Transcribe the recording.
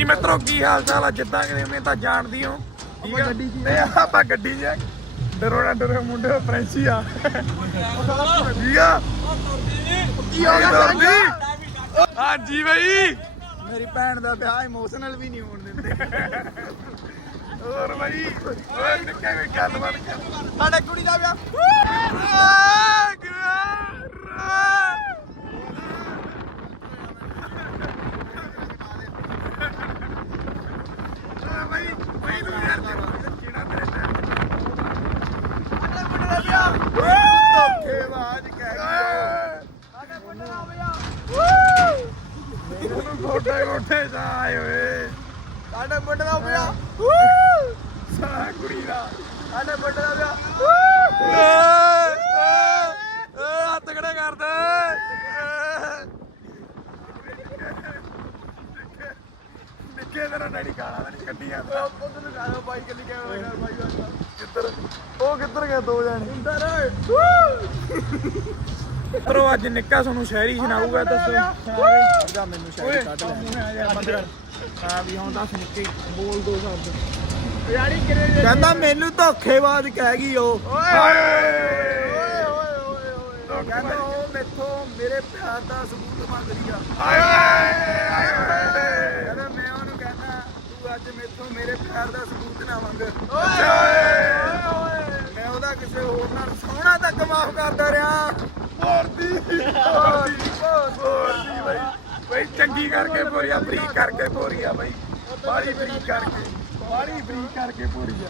ਜੀ ਮਿੱਤਰੋ ਕੀ ਹਾਲ ਚਾਲ ਆ? ਜਿੱਦਾਂ ਕਿ ਮੈਂ ਤਾਂ ਜਾਣਦੀ ਹਾਂ ਠੀਕ ਆ? ਤੇ ਆਪਾਂ ਗੱਡੀ 'ਚ ਆ। ਡਰੋ ਨਾ ਡਰੋ ਮੁੰਡੇ ਫਰੈਂਚੀ ਆ। ਠੀਕ ਆ? ਕੀ ਹੋ ਗਿਆ ਹਾਂਜੀ ਬਈ। ਮੇਰੀ ਭੈਣ ਦਾ ਵਿਆਹ ਇਮੋਸ਼ਨਲ ਵੀ ਨਹੀਂ ਹੋਣ ਦਿੰਦੇ। ਹੋਰ ਬਈ ਨਿੱਕੇ ਗੱਲਬਾਤ ਸਾਡੇ ਕੁੜੀ ਦਾ ਵਿਆਹ। ਗੋਟੇ ਗੋਟੇ ਜਾ ਓਏ ਸਾਡੇ ਮੁੰਡੇ ਦਾ ਵਿਆਹ ਸਾਰਾ ਕੁੜੀ ਦਾ ਸਾਡੇ ਮੁੰਡੇ ਦਾ ਵਿਆਹ ਹੱਥ ਖੜੇ ਕਰ ਨਿੱਕੇ ਤੇਰਾ ਡੈਡੀ ਗਾਲਾਂ ਨਹੀਂ ਕੱਢੀਆਂ ਉਧਰ ਨੂੰ ਗਾਣਾ ਬਾਈ ਕੱਲੀ ਕਹਿ ਬਾਈ ਕਿੱਧਰ ਉਹ ਕਿੱਧਰ ਗਿਆ ਦੋ ਜਾਣੇ? ਅੰਦਰ ਤਰੋ ਅੱਜ ਨਿੱਕਾ ਤੁਹਾਨੂੰ ਸ਼ਾਇਰੀ ਸੁਣਾਊਗਾ ਦੱਸੋ। ਜਾ ਮੈਨੂੰ ਓਏ ਸ਼ਾਇਦ ਕੱਢ ਲੈ ਹਾਂ ਵੀ ਹੁਣ ਦੱਸ ਨਿੱਕੇ ਬੋਲ ਦੋ ਸ਼ਬਦ ਯਾਰੀ ਕਿਰੇ ਕਹਿੰਦਾ ਮੈਨੂੰ ਧੋਖੇਬਾਜ਼ ਕਹਿ ਗਈ ਉਹ। ਓਏ ਕਹਿੰਦਾ ਉਹ ਮੈਥੋਂ ਮੇਰੇ ਪਿਆਰ ਦਾ ਸਬੂਤ ਮੰਗ ਰਹੀ ਆ। ਆਏ ਆਏ ਕਹਿੰਦਾ ਮੈਂ ਉਹਨੂੰ ਕਹਿੰਦਾ ਤੂੰ ਅੱਜ ਮੈਥੋਂ ਮੇਰੇ ਪਿਆਰ ਦਾ ਸਬੂਤ ਨਾ ਮੰਗ। ਮੈਂ ਉਹਦਾ ਕਿਸੇ ਹੋਰ ਨਾਲ ਸੋਹਣਾ ਤੱਕ ਮਾਫ ਕਰਦਾ ਰਿਹਾ। ਮੋਰਦੀ ਮੋਰਦੀ ਬਈ ਚੰਗੀ ਕਰਕੇ ਪੂਰੀਆ, ਬਰੀਕ ਕਰਕੇ ਪੂਰੀਆ ਬਾਈ। ਬਾਲੀ ਬਰੀਕ ਕਰਕੇ, ਬਾਲੀ ਬਰੀਕ ਕਰਕੇ ਪੂਰੀਆ।